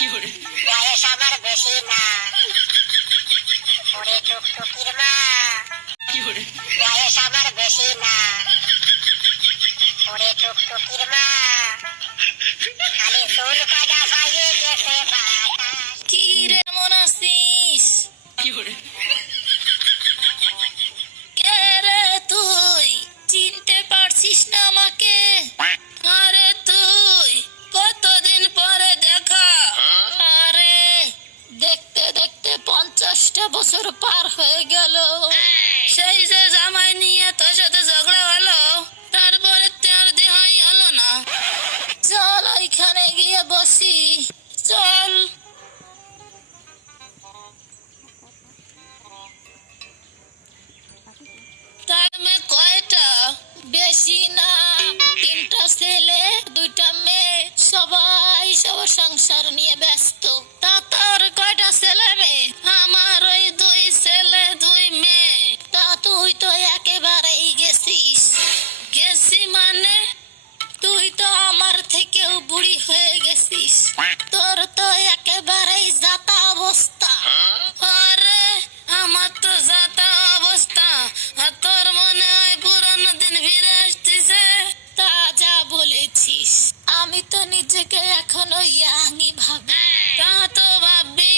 বয়স আমার বেশি না, ওরে টুকটুকির মা। বয়স আমার বেশি না, ওরে টুকটুকির মা। খালি চুল কাটা বাজে গেছে বাতাস। কি রে, মন আছিস? কে রে তুই? চিনতে পারছিস না আমাকে? আরে তুই, কতদিন পরে দেখা। আরে দেখতে দেখতে 50টা বছর পার হয়ে গেল। সেই যে জামাই নিয়ে তোর সাথে ঝগড়া হলো, তারপরে তোর দেহাই হলো না। চল ওইখানে গিয়ে বসি, চল। তার মেয়ে কয়টা? বেশি না, 3টা ছেলে 2টা মেয়ে, সবাই সবার সংসার নিয়ে ব্যস্ত। তা তোর কয়টা ছেলে মেয়ে? আমার ওই 2 ছেলে 2 মেয়ে। তা তুই তো একেবারেই গেছিস। গেছি মানে? তুই তো আমার থেকেও বুড়ি হয়ে গেছিস। তোর তো একেবারেই যাতা অবস্থা। আরে আমার তো যাতা অবস্থা, আর তোর মনে হয় পুরনো দিন ফিরে আসতেছে। তা যা বলেছিস, আমি তো নিজেকে এখনো ইয়াংই ভাবি। তা তো ভাববি,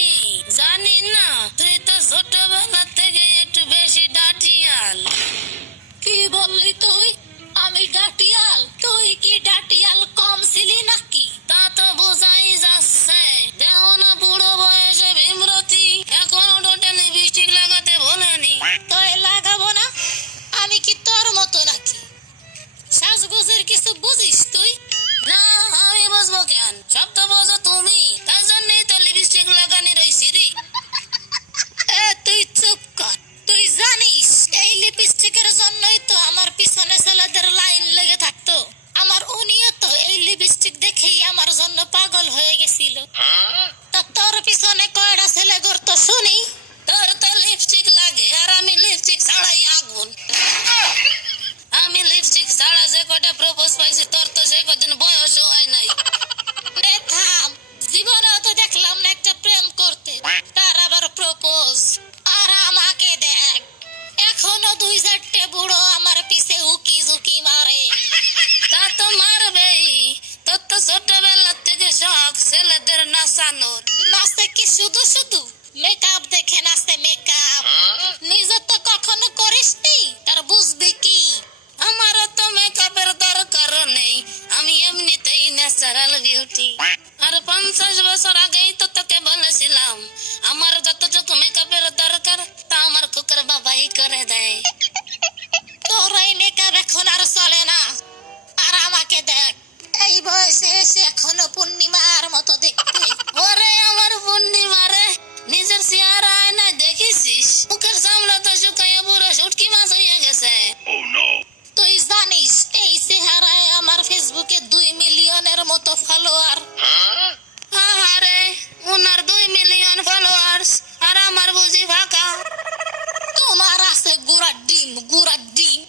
জানি না তুই তো ছোটবেলা থেকে একটু বেশি ডাটিয়াল। কি বললি তুই? আমি ডাটিয়াল? তুই কি ডাটিয়াল কম ছিলি নাকি? তা তো বোঝাই যাচ্ছে। দেখো না বুড়ো বয়সে ভীমরতি এখনো ঠোঁটে লিপস্টিক লাগাতে ভোলেনি। তাই লাগাবো না? আমি কি তোর মতো নাকি? সাজগোজের কিছু বুঝিস তুই? না, আমি বুঝবো কেন? সব তো বোঝো তুমি, তার জন্যই তো লিপস্টিক লাগানি রইছি রে। তুই চুপ কর। তুই জানিস এই লিপস্টিকের জন্যই তো আমার পিছনে ছেলেদের লাইন লেগে থাকতো। আমার উনিও তো এই লিপস্টিক দেখেই আমার জন্য পাগল হয়ে গেছিল। তা তোর পিছনে কয়টা ছেলে ঘুরতো শুনি? তোর তো লিপস্টিক লাগে, আর আমি লিপস্টিক ছাড়াই আগুন। আমি লিপস্টিক ছাড়া যে কটা প্রপোজ পাইছি, তোর তো সে কদিন বয়সও হয় নাই। রে থাম, জীবনেও তো দেখলাম না একটা প্রেম করতে, তার আবার প্রপোজ। আর আমাকে দেখ, এখনো 2-4টে বুড়ো আমার পিছে উকি ঝুঁকি মারে। তা তো মারবেই, তোর তো ছোটবেলা থেকে শখ ছেলেদের নাচানোর। নাচতে কি শুধু শুধু? মেকআপ দেখে নাচতে মেকআপ। নিজে তো কখনো করিসনি, তার বুঝবি কি? আমারও তো মেকআপের দরকার নেই, আমি এমনিতেই ন্যাচারাল বিউটি। আর 50 বছর আগেই তো তোকে বলেছিলাম, আমার যতটুকু মেকআপের দরকার তা আমার কুকুর বাবাই করে দেয়। তোর এই মেকআপ এখন আর চলে না। আর আমাকে দেখ, এই বয়সে এসে এখনো পূর্ণিমার মতো দেখতে। ওরে আমার পূর্ণিমা রে, নিজের চেহারা আয়নায় দেখিস? মুখের চামড়া তো শুকাইয়া পুরো শুটকি মাছ হয়ে গেছে। তুই জানিস এই চেহারায় আমার ফেসবুকে 2 মিলিয়নের মতো ফলোয়ার। আরে ওনার 2 মিলিয়ন ফলোয়ার্স, আর আমার বুঝি ফাঁকা। তোমার আছে গুড়ার ডিম, গুড়ার ডিম।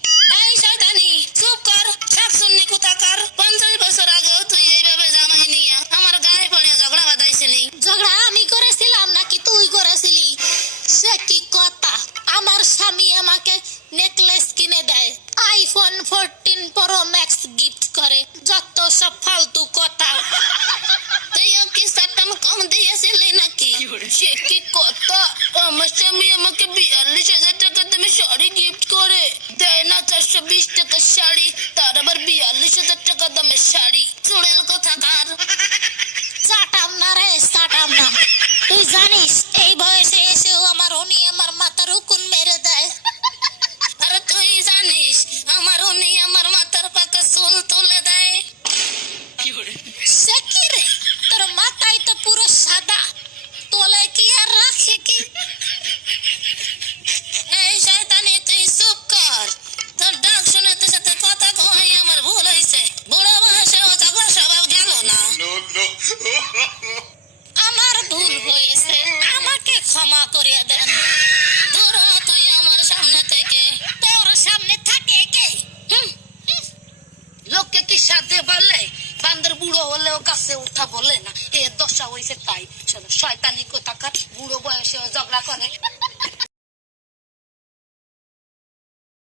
এই শয়তানি, চুপ কর, শাকসুন্নি কোথাকার। 50 বছর আগেও তুই এইভাবে জামাই নিয়ে আমার গায়ে পড়ে ঝগড়া বাঁধাইছিলি। ঝগড়া আমি করেছিলাম নাকি তুই করেছিলি? সে কি কথা? আমার স্বামী আমাকে নেকলেস কিনে দেয়, আইফোন 14 প্রো ম্যাক্স গিফট করে। যত সব ফালতু কথা। তুইও কি সাটাম কম দিয়েছিলি নাকি? সে কি কথা? আমার স্বামী আমাকে 42,000 টাকা দামে শাড়ি গিফট করে দেয় না? 420 টাকার শাড়ি, তার আবার 42,000 টাকা দামের শাড়ি। চুড়েল কোথাকার। চাটাম না রে, চাটাম না। তুই জানিস এই বয়সে এসেও আমার উনি আমার মাথার উকুন মেরে দেয়। আর তুই জানিস আমার উনি আমার মাথার পাকা চুল তুলে দেয়। সে কি রে, তোর মাথায় তো পুরো সাদা, তোলে কি আর রাখে কি? এই শয়তানি, তুই চুপ কর। তোর ডাক শুনে তোর সাথে কথা কই আমার ভুল হয়েছে। বুড়ো বয়সেও ঝগড়া স্বভাব গেল না। আমার ভুল হয়েছে, আমাকে ক্ষমা করিয়ে দেন। দূর হ তুই আমার সামনে থেকে। তোর সামনে থাকে কে? লোককে কি সাথে বলে? বান্দর বুড়ো হলেও গাছে উঠা বলে না, এ দশা হয়েছে তাই। শয়তানি কোথাকার, বুড়ো বয়সেও ঝগড়া করে।